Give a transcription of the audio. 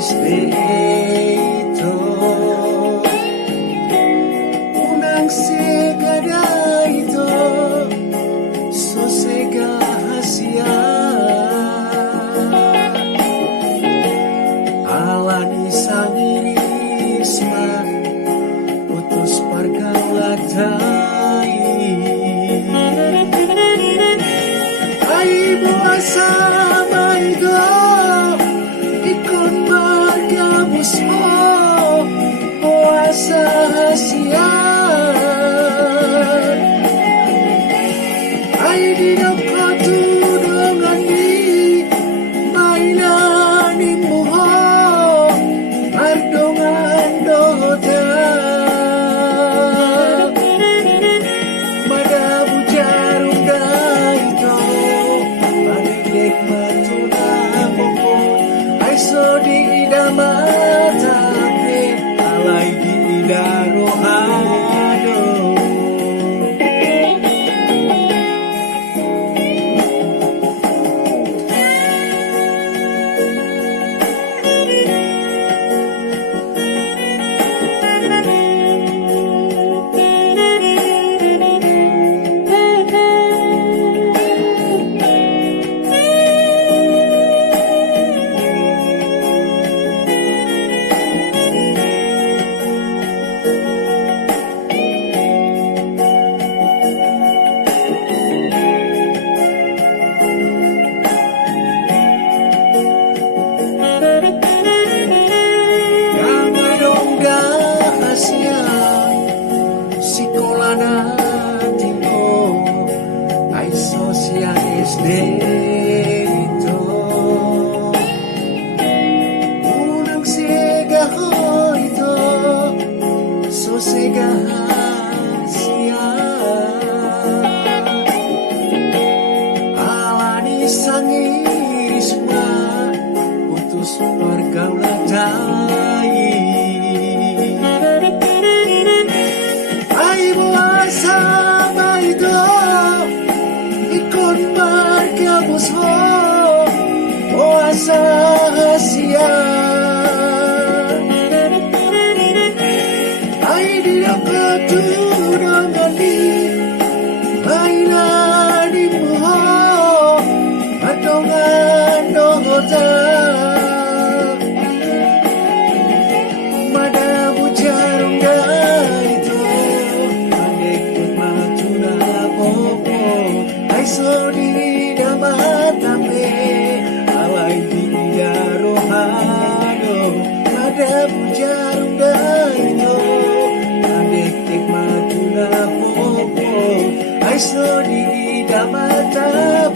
SD itu unang segada itu sosega hasia alani sangirisma putus pergaulan ai buasa maido ikon magabus mo puasa hasia ai di dapat tudungan di mainan muho mardongan doda madabu jarum daito panik matuna popo ai so di idamata alai di idarohado sekolah natin ko ay sosya SD ito unang siga ko ito sosega siya alani sangirisma putus pergaulan dai sama itu ikon magabus mo puasa hasia ay di dapat tudungan di mainan mo patungan doda madabu jarum daito ay so di damatame alay di darohado madabu jarum daito adek matuna popo ay so di damatame